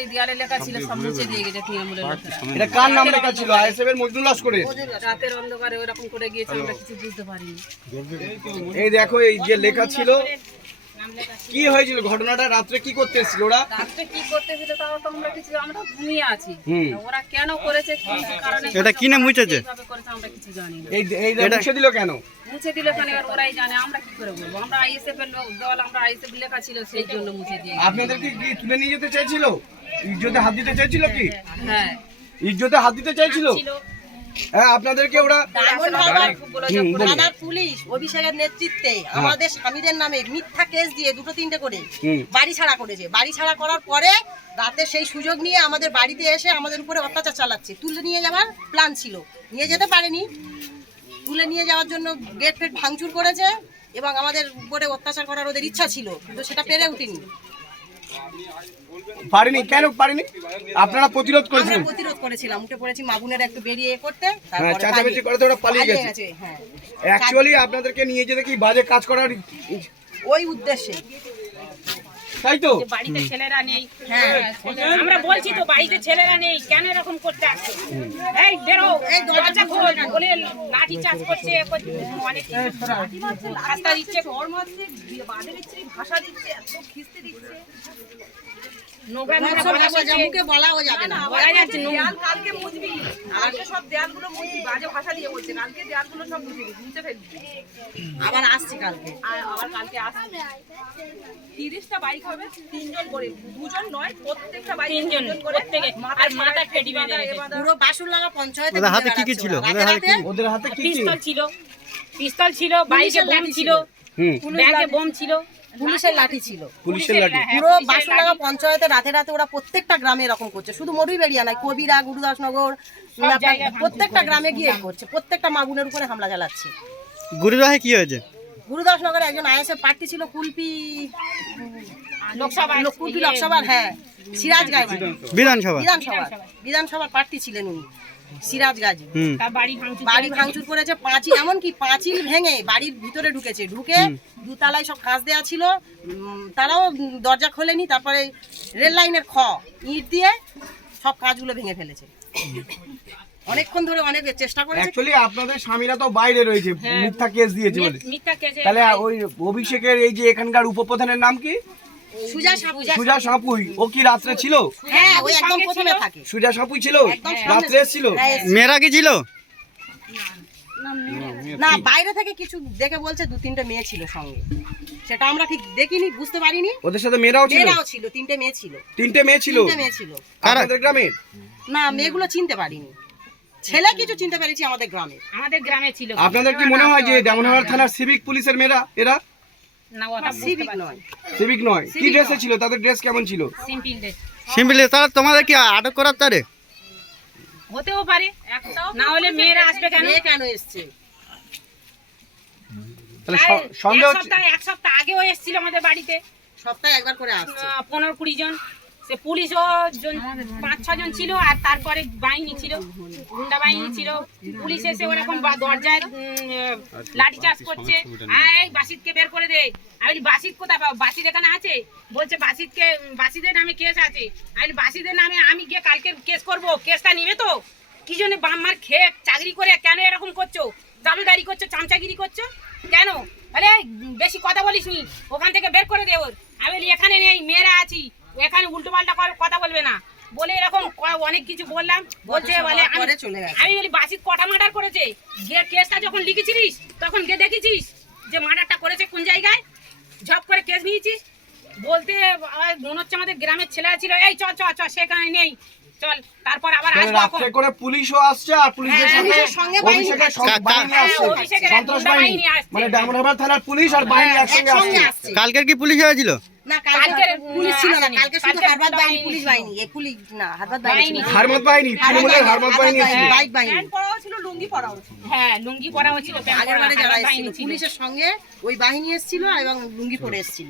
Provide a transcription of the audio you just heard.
এই দেয়ালে লেখা ছিল সব মুছে দিয়ে গেছে তৃণমূলের এটা কার নাম লেখা ছিল? আইএসএফ এর মজনুল লস্করের রাতের অন্ধকারে ওরকম করে গিয়েছে আমরা কিছু বুঝতে পারিনি। এই দেখো এই যে লেখা ছিল কি হয়েছিল? ঘটনাটা রাত্রে কি করতে এসেছিল ওরা? রাত্রে কি করতেছিল তাও তো আমরা কিছু আমরা ঘুমিয়ে আছি। ওরা কেন করেছে? কি কারণে এটা কিনে মুছেছে? করেছে আমরা কিছু জানি না। এই এই মুছে দিল কেন? মুছে দিলে কেন? এবার ওরাই জানে আমরা কি করে বলব? আমরা আইএসএফ এর লোক দল আমরা আইএসএফ লেখা ছিল সেই জন্য মুছে দিয়ে গেছে। আপনাদেরকে কি তুলে নিয়ে যেতে চাইছিল? ইজ্জতে হাত দিতে চাইছিল কি? হ্যাঁ। ইজ্জতে হাত দিতে চাইছিল? হ্যাঁ আপনাদেরকে ওরা। থানার পুলিশ অভিষেকের নেতৃত্বে আমাদের স্বামীদের নামে মিথ্যা কেস দিয়ে দুটো তিনটে করে বাড়ি ছাড়া করেছে। বাড়ি ছাড়া করার পরে রাতে সেই সুযোগ নিয়ে আমাদের বাড়িতে এসে আমাদের উপরে অত্যাচার চালাচ্ছে। তুলে নিয়ে যাওয়ার প্ল্যান ছিল। নিয়ে যেতে পারেনি। তুলে নিয়ে যাওয়ার জন্য গেট ফেট ভাঙচুর করেছে এবং আমাদের উপরে অত্যাচার করার ওদের ইচ্ছা ছিল কিন্তু সেটা পেরে উঠিনি। পারেনি? কেন পারেনি? আপনারা প্রতিরোধ প্রতিরোধ করেছিলাম উঠে পড়েছি মাগুনের একটু বেরিয়ে করতে হ্যাঁ তারপরে করে তো ওরা পালিয়ে গেছে। হ্যাঁ। অ্যাকচুয়ালি আপনাদেরকে নিয়ে যেতে কি বাজে কাজ করার ওই উদ্দেশ্যে। তাই তো? বাড়িতে ছেলেরা নেই। হ্যাঁ। আমরা বলছি তো বাড়িতে ছেলেরা নেই কেন এরকম করতে আসছে? এই বেরো এই দরজা খোল বলে লাঠি চার্জ করছে অনেক রাস্তা দিচ্ছে। নোংরা নোংরা সব কথা ভাষা বলছে। মুখে বলাও যাবে না। বলা যাচ্ছে নোংরা। কালকে মুছবি। কালকে সব দেয়ালগুলো মুছবি। বাজে ভাষা দিয়ে বলছে কালকে দেয়ালগুলো সব মুছে দিবি মুছে ফেলবি। আবার আসছি কালকে। আবার কালকে আসবে। তিরিশটা বাইক হবে তিনজন করে। দুজন নয় প্রত্যেকটা বাইক তিনজন প্রত্যেকে। আর মাথা বেঁধে। পুরো বাসুরলাগা পঞ্চায়েতে ওদের হাতে কি কি ছিল? ওদের ওরা। হাতে কি? রাতে ওদের হাতে কি কি পিস্তল ছিল? পিস্তল ছিল বাইকে বোম ছিল হুম। ব্যাগে বোম ছিল। পুলিশের লাঠি ছিল। পুলিশের লাঠি। হ্যাঁ, পুরো পঞ্চায়েতে রাতে রাতে ওরা প্রত্যেকটা গ্রামে এরকম করছে। শুধু মরুই বেরিয়া নাই কবিরা গুরুদাসনগর প্রত্যেকটা গ্রামে গিয়ে করছে। প্রত্যেকটা মাগুনের উপরে হামলা চালাচ্ছে। গুরুদহে কি হয়েছে? গুরুদাসনগরে একজন আইএসএফ প্রার্থী ছিল কুলপি লোকসভা লোক- লোকসভার হ্যাঁ। সিরাজ গাজী বিধানসভা। বিধানসভা। বিধানসভার। প্রার্থী ছিলেন উনি। সিরাজ গাজী বাড়ি ভাঙচুর করেছে। ভাঙচুর করেছে পাঁচিল এমনকি পাঁচিল ভেঙে বাড়ির ভিতরে ঢুকেছে। ঢুকে দুতলায় সব কাজ দেওয়া ছিল। তারাও দরজা খোলেনি তারপরে রেল লাইনের খ ইট দিয়ে সব কাজগুলো ভেঙে ফেলেছে। অনেকক্ষণ ধরে অনেক চেষ্টা করেছে। অ্যাকচুয়ালি আপনাদের স্বামীরা তো বাইরে রয়েছে মিথ্যা কেস দিয়েছে বলে। তাহলে ওই অভিষেকের এই যে এখানকার উপপ্রধানের নাম কি? সুজা সাপুই। ও কি রাত্রে ছিল? হ্যাঁ ছিল। সুজা সাপুই ছিল? রাত্রে এসেছিল? হ্যাঁ, মেয়েরা কি ছিল? না বাইরে থেকে কিছু দেখে বলছে দু তিনটে মেয়ে ছিল সঙ্গে। সেটা আমরা ঠিক দেখিনি বুঝতে পারিনি। ওদের সাথে মেয়েরাও ছিল? মেয়েরাও ছিল তিনটে মেয়ে ছিল। তিনটে মেয়ে ছিল? তিনটে মেয়ে ছিল। আপনাদের গ্রামের না মেয়েগুলো চিনতে পারিনি। ছেলে কিছু চিনতে পেরেছি আমাদের গ্রামে। আমাদের গ্রামে ছিল। আপনাদের কি মনে হয় যে দামনহাট থানার সিভিক পুলিশের মেয়েরা এরা? সিভিক নয়। সিভিক নয়। কি ড্রেসে ছিল? তাদের ড্রেস কেমন ছিল? সিম্পল ড্রেস সিম্পল ড্রেস তাহলে তোমাদের কি আটক করার তারে? হতেও পারে। না হলে মেয়েরা আসবে কেন? মেয়ে কেন এসছে? তাহলে সন্দেহ এক সপ্তাহ এক সপ্তাহ আগেও এসেছিল আমাদের বাড়িতে। সপ্তাহে একবার করে আসছে। পনেরো কুড়ি জন। সে জন- পাঁচ ছজন ছিল আর তারপরে বাহিনী ছিল, গুন্ডা বাহিনী ছিল। পুলিশ এসে ওরকম দরজায় লাঠি চাষ করছে। এই বাসিদকে বের করে দে। আমি বাসিদ কোথায় পাবো? বাসিদ এখানে আছে? বলছে বাসিদকে বাসিদের নামে কেস আছে। আমি বাসিদের নামে আমি গিয়ে কালকে কেস করব? কেসটা নিবে তো? কি জন্য বাম্মার খেয়ে চাকরি করে কেন এরকম করছ? দাবিদারি করছ, চামচাগিরি করছ? কেন? আরে বেশি কথা বলিস নি ওখান থেকে বের করে দে ওর। আমি এখানে নেই, মেয়েরা আছি। এখানে উল্টো পাল্টা কথা বলবে না। বলে এরকম অনেক কিছু বললাম। বলছে বলে আমি বলি বাসিত কটা মার্ডার করেছে? গিয়ে কেসটা যখন লিখেছিলিস তখন গিয়ে দেখেছিস যে মার্ডারটা করেছে কোন জায়গায়? ঝপ করে কেস নিয়েছিস। বলতে মনে হচ্ছে আমাদের গ্রামের ছেলে ছিল। এই চল চল চল সেখানে নেই। চল তারপর আবার আসব এখন। করে পুলিশও আসছে আর পুলিশের হ্যাঁ, সঙ্গে বাহিনী আসছে। হ্যাঁ, বাহিনী। আসছে। মানে ডায়মন্ডহারবার থানার পুলিশ আর বাহিনী একসঙ্গে আসছে। কালকের কি পুলিশ হয়েছিল? না কালকে পুলিশ ছিল না কালকে শুধু হারবাদ বাহিনী বাহিনী পুলিশ বাহিনী এই পুলিশ না হারবাদ বাহিনী বাহিনী। বাহিনী তৃণমূলের হারমত বাহিনী বাইক বাহিনী। প্যান্ট পরাও ছিল লুঙ্গি পরাও হ্যাঁ লুঙ্গি পরা হচ্ছিল আগের বারে যারা এসেছিল পুলিশের সঙ্গে ওই বাহিনী এসেছিল এবং লুঙ্গি পরে এসেছিল।